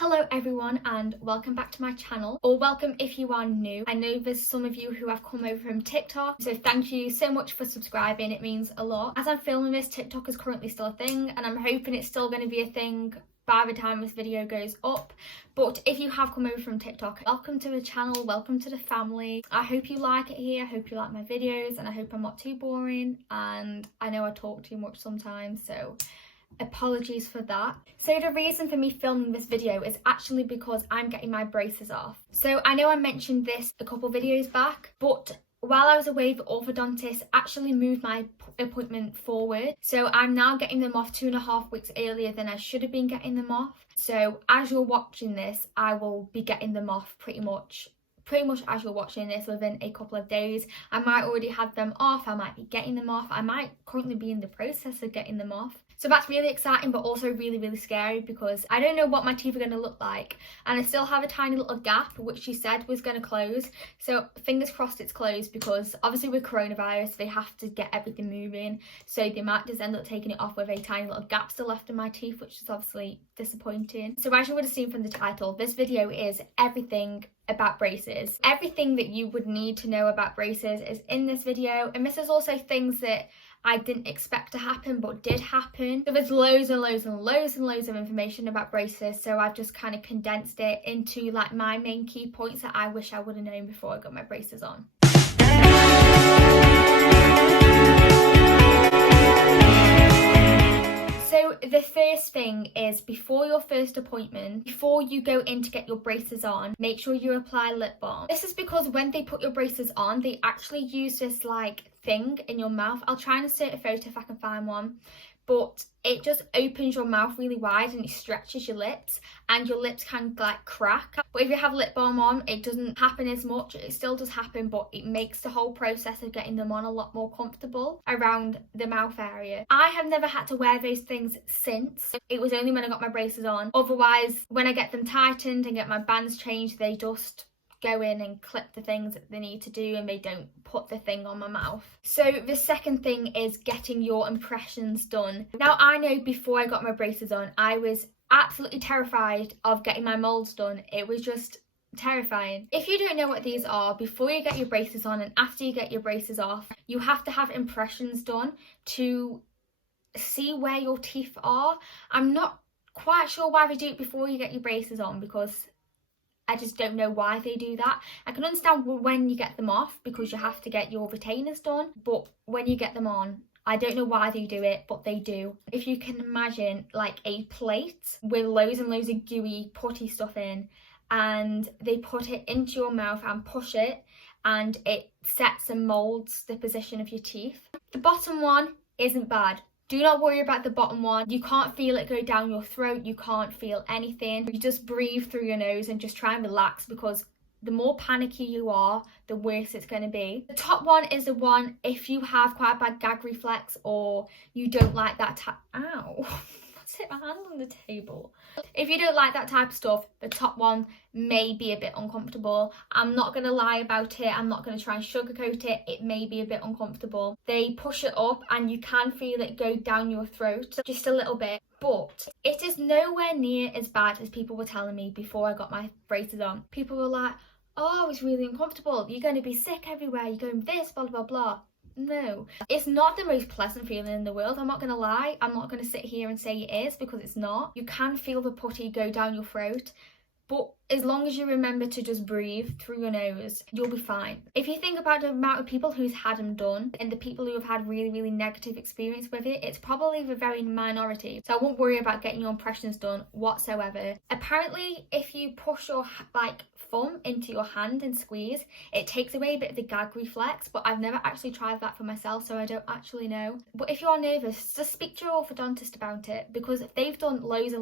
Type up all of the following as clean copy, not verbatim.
Hello everyone and welcome back to my channel, or welcome if you are new. I know there's some of you who have come over from TikTok, so thank you so much for subscribing, it means a lot. As I'm filming this, TikTok is currently still a thing and I'm hoping it's still going to be a thing by the time this video goes up. But if you have come over from TikTok, welcome to the channel, welcome to the family. I hope you like it here, I hope you like my videos, and I hope I'm not too boring, and I know I talk too much sometimes, so apologies for that. So the reason for me filming this video is actually because I'm getting my braces off. So I know I mentioned this a couple videos back, but while I was away, the orthodontist actually moved my appointment forward. So I'm now getting them off 2.5 weeks earlier than I should have been getting them off. So as you're watching this, I will be getting them off pretty much as you're watching this within a couple of days. I might already have them off, I might be getting them off, I might currently be in the process of getting them off. So that's really exciting, but also really scary because I don't know what my teeth are going to look like, and I still have a tiny little gap which she said was going to close. So fingers crossed it's closed, because obviously with coronavirus they have to get everything moving, so they might just end up taking it off with a tiny little gap still left in my teeth, which is obviously disappointing. So as you would have seen from the title, this video is everything about braces. Everything that you would need to know about braces is in this video, and this is also things that I didn't expect to happen but did happen. So there's loads of information about braces, so I've just kind of condensed it into like my main key points that I wish I would have known before I got my braces on. So the first thing is, before your first appointment, before you go in to get your braces on, make sure you apply lip balm. This is because when they put your braces on, they actually use this like thing in your mouth. I'll try and insert a photo if I can find one, but it just opens your mouth really wide and it stretches your lips, and your lips can like crack. But if you have lip balm on, it doesn't happen as much. It still does happen, but it makes the whole process of getting them on a lot more comfortable around the mouth area. I have never had to wear those things since. It was only when I got my braces on. Otherwise, when I get them tightened and get my bands changed, they just go in and clip the things that they need to do, and they don't put the thing on my mouth. So the second thing is getting your impressions done. Now I know before I got my braces on, I was absolutely terrified of getting my molds done. It was just terrifying. If you don't know what these are, before you get your braces on and after you get your braces off, you have to have impressions done to see where your teeth are. I'm not quite sure why they do it before you get your braces on, because I just don't know why they do that. I can understand when you get them off because you have to get your retainers done, but when you get them on, I don't know why they do it, but they do. If you can imagine like a plate with loads and loads of gooey putty stuff in, and they put it into your mouth and push it, and it sets and molds the position of your teeth. The bottom one isn't bad. Do not worry about the bottom one. You can't feel it go down your throat. You can't feel anything. You just breathe through your nose and just try and relax, because the more panicky you are, the worse it's going to be. The top one is the one if you have quite a bad gag reflex, or you don't like that ow. Hit my hand on the table. If you don't like that type of stuff, the top one may be a bit uncomfortable. I'm not going to lie about it. I'm not going to try and sugarcoat it. It may be a bit uncomfortable. They push it up and you can feel it go down your throat just a little bit, but it is nowhere near as bad as people were telling me before I got my braces on. People were like, oh, it's really uncomfortable. You're going to be sick everywhere. You're going this, blah, blah, blah. No, it's not the most pleasant feeling in the world. I'm not gonna lie. I'm not gonna sit here and say it is, because it's not. You can feel the putty go down your throat, but as long as you remember to just breathe through your nose, you'll be fine. If you think about the amount of people who's had them done and the people who have had really negative experience with it, it's probably the very minority. So I won't worry about getting your impressions done whatsoever. Apparently, if you push your like thumb into your hand and squeeze, it takes away a bit of the gag reflex, but I've never actually tried that for myself, so I don't actually know. But if you're nervous, just speak to your orthodontist about it, because they've done loads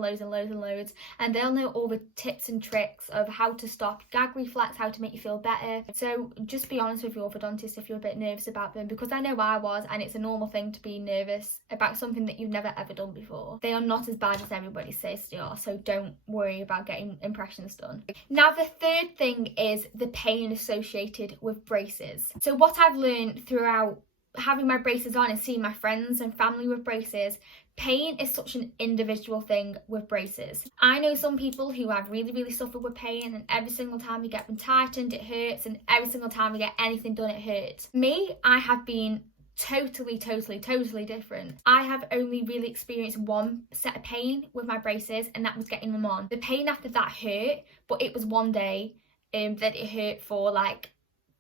and they'll know all the tips and tricks of how to stop gag reflex, how to make you feel better. So just be honest with your orthodontist if you're a bit nervous about them, because I know I was, and it's a normal thing to be nervous about something that you've never ever done before. They are not as bad as everybody says they are, so don't worry about getting impressions done. Now the third thing is the pain associated with braces. So what I've learned throughout having my braces on and seeing my friends and family with braces, Pain is such an individual thing with braces. I know some people who have really suffered with pain, and every single time you get them tightened it hurts, and every single time you get anything done it hurts. Me, I have been totally different. I have only really experienced one set of pain with my braces, and that was getting them on. The pain after that hurt, but it was one day that it hurt for like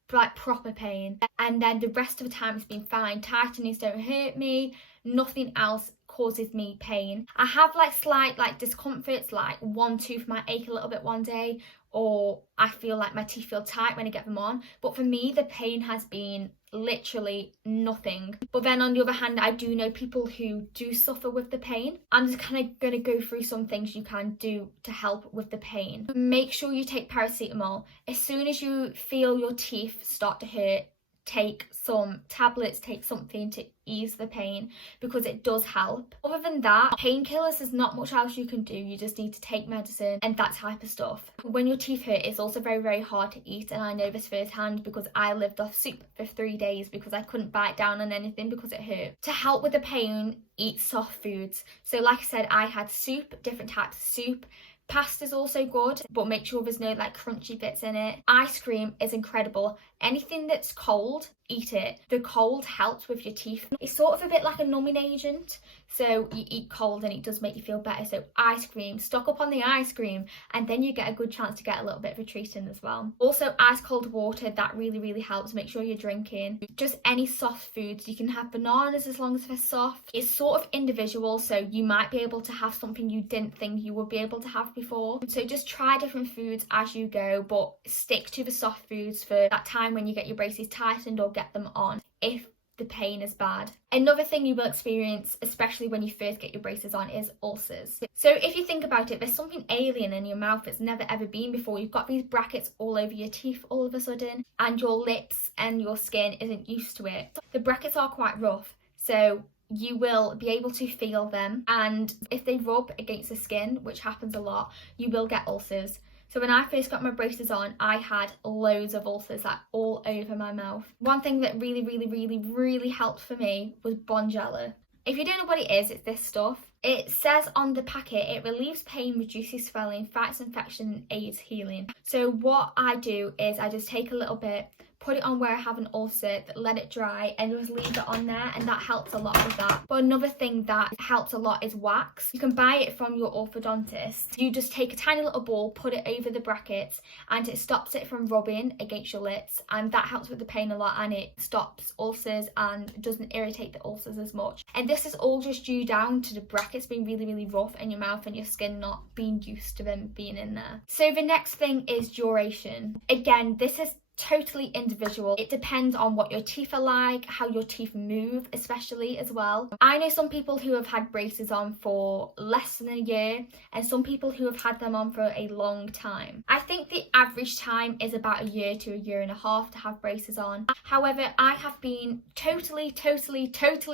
proper pain, and then the rest of the time it's been fine. Tightenings don't hurt me, nothing else causes me pain. I have like slight like discomforts, like one tooth might ache a little bit one day, or I feel like my teeth feel tight when I get them on, but for me the pain has been literally nothing. But then on the other hand, I do know people who do suffer with the pain. I'm just kind of going to go through some things you can do to help with the pain. Make sure you take paracetamol. As soon as you feel your teeth start to hurt, take some tablets, take something to ease the pain, because it does help. Other than that, painkillers, there's not much else you can do. You just need to take medicine and that type of stuff. When your teeth hurt, it's also very hard to eat, and I know this firsthand because I lived off soup for 3 days because I couldn't bite down on anything because it hurt. To help with the pain, eat soft foods. So like I said, I had soup, different types of soup. Pasta's also good, but make sure there's no like crunchy bits in it. Ice cream is incredible. Anything that's cold, eat it. The cold helps with your teeth. It's sort of a bit like a numbing agent, so you eat cold and it does make you feel better. So ice cream, stock up on the ice cream, and then you get a good chance to get a little bit of a treat in as well. Also ice cold water, that really helps. Make sure you're drinking. Just any soft foods. You can have bananas as long as they're soft. It's sort of individual, so you might be able to have something you didn't think you would be able to have before. So just try different foods as you go, but stick to the soft foods for that time when you get your braces tightened or get them on if the pain is bad. Another thing you will experience, especially when you first get your braces on, is ulcers. So if you think about it, there's something alien in your mouth that's never ever been before. You've got these brackets all over your teeth all of a sudden, and your lips and your skin isn't used to it. The brackets are quite rough, so you will be able to feel them, and if they rub against the skin, which happens a lot, you will get ulcers. So when I first got my braces on, I had loads of ulcers like all over my mouth. One thing that really helped for me was Bonjela. If you don't know what it is, it's this stuff. It says on the packet, it relieves pain, reduces swelling, fights infection, and aids healing. So what I do is I just take a little bit, put it on where I have an ulcer, let it dry, and just leave it on there, and that helps a lot with that. But another thing that helps a lot is wax. You can buy it from your orthodontist. You just take a tiny little ball, put it over the brackets, and it stops it from rubbing against your lips, and that helps with the pain a lot, and it stops ulcers and doesn't irritate the ulcers as much. And this is all just due down to the brackets being really rough in your mouth and your skin not being used to them being in there. So the next thing is duration. Again, this is totally individual. It depends on what your teeth are like, how your teeth move especially as well. I know some people who have had braces on for less than a year, and some people who have had them on for a long time. I think the average time is about a year to a year and a half to have braces on. However, I have been totally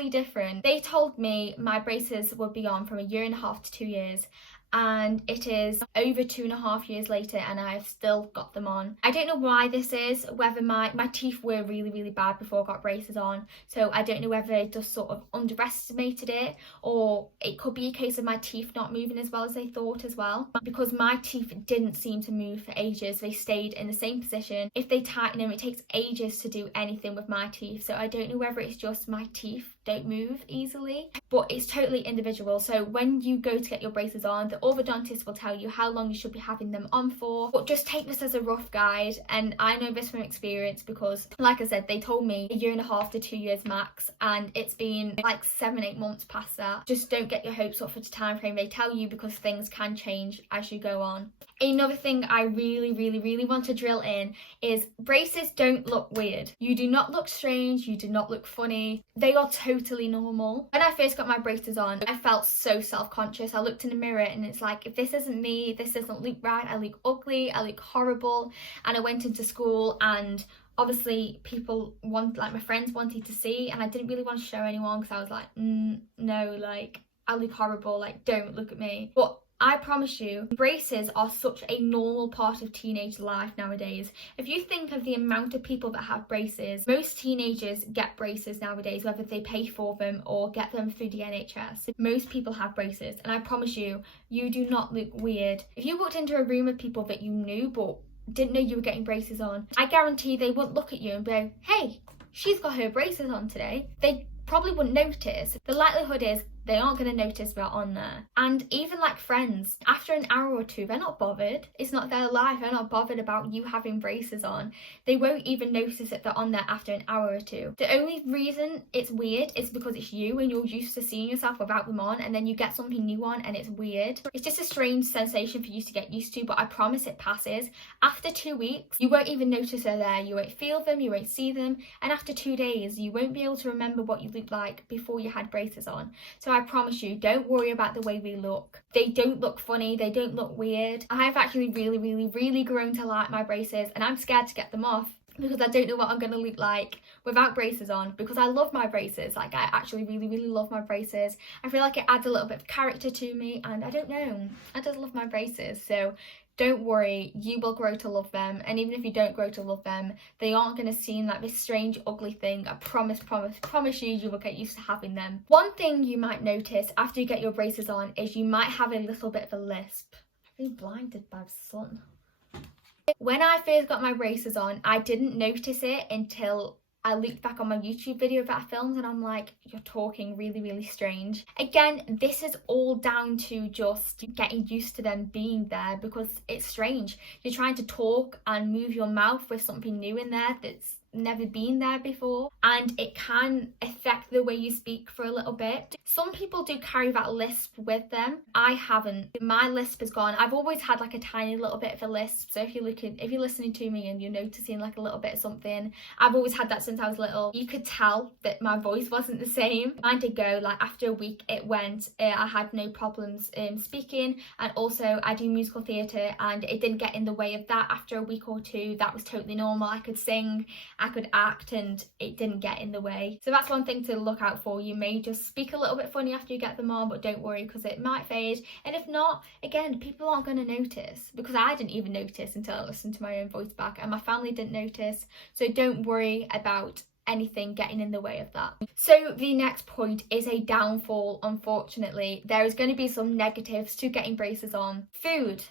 different. They told me my braces would be on from a year and a half to 2 years, and it is over 2.5 years later and I have still got them on. I don't know why this is, whether my teeth were really bad before I got braces on, so I don't know whether I just sort of underestimated it, or it could be a case of my teeth not moving as well as they thought as well, because my teeth didn't seem to move for ages. They stayed in the same position. If they tighten them, it takes ages to do anything with my teeth, so I don't know whether it's just my teeth don't move easily, but it's totally individual. So when you go to get your braces on, the orthodontist will tell you how long you should be having them on for, but just take this as a rough guide. And I know this from experience because, like I said, they told me a year and a half to 2 years max, and it's been like 7-8 months past that. Just don't get your hopes up for the time frame they tell you, because things can change as you go on. Another thing I really want to drill in is braces don't look weird. You do not look strange, you do not look funny. They are totally normal. When I first got my braces on, I felt so self-conscious. I looked in the mirror and it's like, if this isn't me, this doesn't look right. I look ugly, I look horrible. And I went into school, and obviously people my friends wanted to see, and I didn't really want to show anyone because I was like, no, like I look horrible, like don't look at me. But I promise you, braces are such a normal part of teenage life nowadays. If you think of the amount of people that have braces, most teenagers get braces nowadays, whether they pay for them or get them through the NHS. Most people have braces, and I promise you, you do not look weird. If you walked into a room of people that you knew but didn't know you were getting braces on, I guarantee they wouldn't look at you and go, hey, she's got her braces on today. They probably wouldn't notice. The likelihood is they aren't going to notice they're on there. And even like friends, after an hour or two, they're not bothered. It's not their life. They're not bothered about you having braces on. They won't even notice that they're on there after an hour or two. The only reason it's weird is because it's you and you're used to seeing yourself without them on, and then you get something new on and it's weird. It's just a strange sensation for you to get used to, but I promise it passes. After 2 weeks, you won't even notice they're there. You won't feel them, you won't see them, and after 2 days, you won't be able to remember what you looked like before you had braces on. So I promise you, don't worry about the way they look. They don't look funny, they don't look weird. I've actually really grown to like my braces, and I'm scared to get them off because I don't know what I'm going to look like without braces on, because I love my braces. Like, I actually really love my braces. I feel like it adds a little bit of character to me, and I don't know, I just love my braces. So don't worry, you will grow to love them, and even if you don't grow to love them, they aren't going to seem like this strange ugly thing. I promise you, you will get used to having them. One thing you might notice after you get your braces on is you might have a little bit of a lisp. I've been blinded by the sun. When I first got my braces on, I didn't notice it until I looked back on my YouTube video that I filmed, and I'm like, you're talking really strange. Again, this is all down to just getting used to them being there, because it's strange. You're trying to talk and move your mouth with something new in there that's never been there before, and it can affect the way you speak for a little bit. Some people do carry that lisp with them. I haven't. My lisp is gone. I've always had like a tiny little bit of a lisp, so if you're listening to me and you're noticing like a little bit of something, I've always had that since I was little. You could tell that my voice wasn't the same. Mine did go, like after a week it went. I had no problems speaking, and also I do musical theatre, and it didn't get in the way of that. After a week or two, that was totally normal. I could sing, I could act, and it didn't get in the way. So that's one thing to look out for. You may just speak a little bit funny after you get them on, but don't worry, because it might fade. And if not, again, people aren't going to notice, because I didn't even notice until I listened to my own voice back, and my family didn't notice. So don't worry about anything getting in the way of that. So the next point is a downfall. Unfortunately, there is going to be some negatives to getting braces on. Food.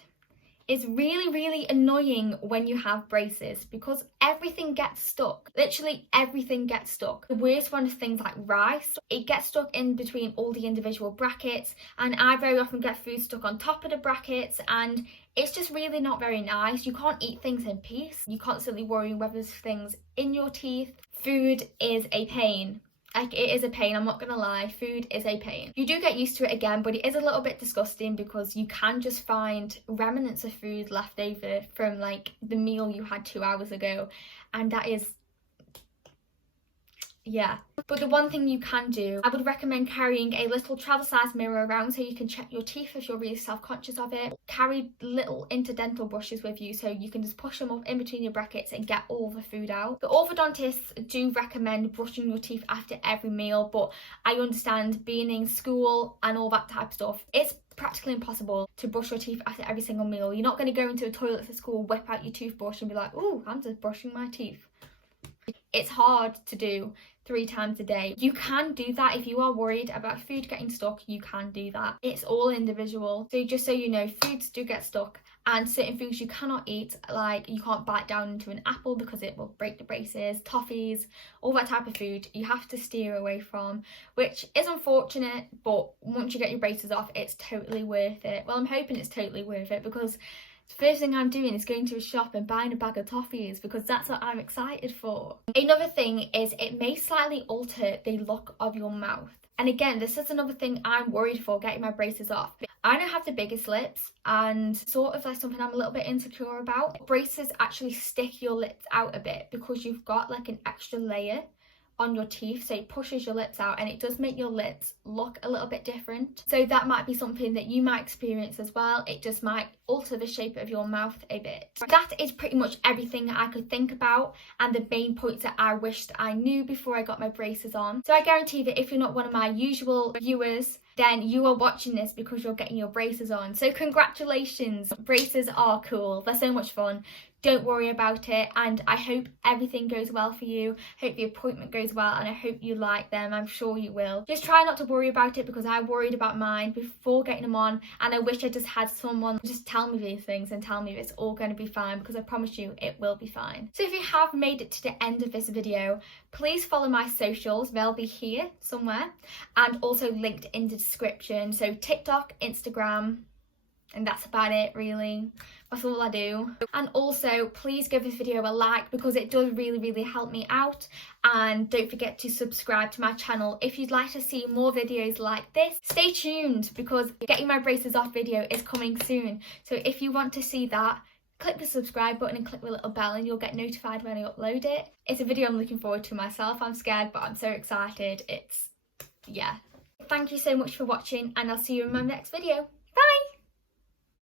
It's really annoying when you have braces, because everything gets stuck. Literally everything gets stuck. The worst one is things like rice. It gets stuck in between all the individual brackets, and I very often get food stuck on top of the brackets, and it's just really not very nice. You can't eat things in peace. You're constantly worrying whether there's things in your teeth. Food is a pain. Like, it is a pain, I'm not gonna lie, food is a pain. You do get used to it again, but it is a little bit disgusting, because you can just find remnants of food left over from like the meal you had 2 hours ago, and that is, yeah. But the one thing you can do, I would recommend carrying a little travel size mirror around so you can check your teeth if you're really self-conscious of it. Carry little interdental brushes with you so you can just push them up in between your brackets and get all the food out. The orthodontists do recommend brushing your teeth after every meal, but I understand, being in school and all that type of stuff, it's practically impossible to brush your teeth after every single meal. You're not going to go into a toilet for school, whip out your toothbrush and be like, oh, I'm just brushing my teeth. It's hard to do 3 times a day. You can do that if you are worried about food getting stuck. You can do that. It's all individual. So just so you know, foods do get stuck, and certain foods you cannot eat, like you can't bite down into an apple because it will break the braces. Toffees, all that type of food you have to steer away from, which is unfortunate, but once you get your braces off, it's totally worth it. Well, I'm hoping it's totally worth it, because the first thing I'm doing is going to a shop and buying a bag of toffees, because that's what I'm excited for. Another thing is it may slightly alter the look of your mouth. And again, this is another thing I'm worried for getting my braces off. I don't have the biggest lips, and sort of like something I'm a little bit insecure about. Braces actually stick your lips out a bit because you've got like an extra layer on your teeth, so it pushes your lips out, and it does make your lips look a little bit different. So that might be something that you might experience as well. It just might alter the shape of your mouth a bit. That is pretty much everything I could think about, and the main points that I wished I knew before I got my braces on. So I guarantee that if you're not one of my usual viewers, then you are watching this because you're getting your braces on. So congratulations, braces are cool, they're so much fun. Don't worry about it, and I hope everything goes well for you. Hope the appointment goes well, and I hope you like them. I'm sure you will. Just try not to worry about it, because I worried about mine before getting them on, and I wish I just had someone just tell me these things and tell me it's all going to be fine, because I promise you it will be fine. So if you have made it to the end of this video, please follow my socials. They'll be here somewhere, and also linked in the description. So TikTok, Instagram, and that's about it really. That's all I do. And also please give this video a like, because it does really help me out. And don't forget to subscribe to my channel if you'd like to see more videos like this. Stay tuned, because getting my braces off video is coming soon. So if you want to see that, click the subscribe button and click the little bell, and you'll get notified when I upload it. It's a video I'm looking forward to myself. I'm scared, but I'm so excited. Yeah. Thank you so much for watching, and I'll see you in my next video. Bye!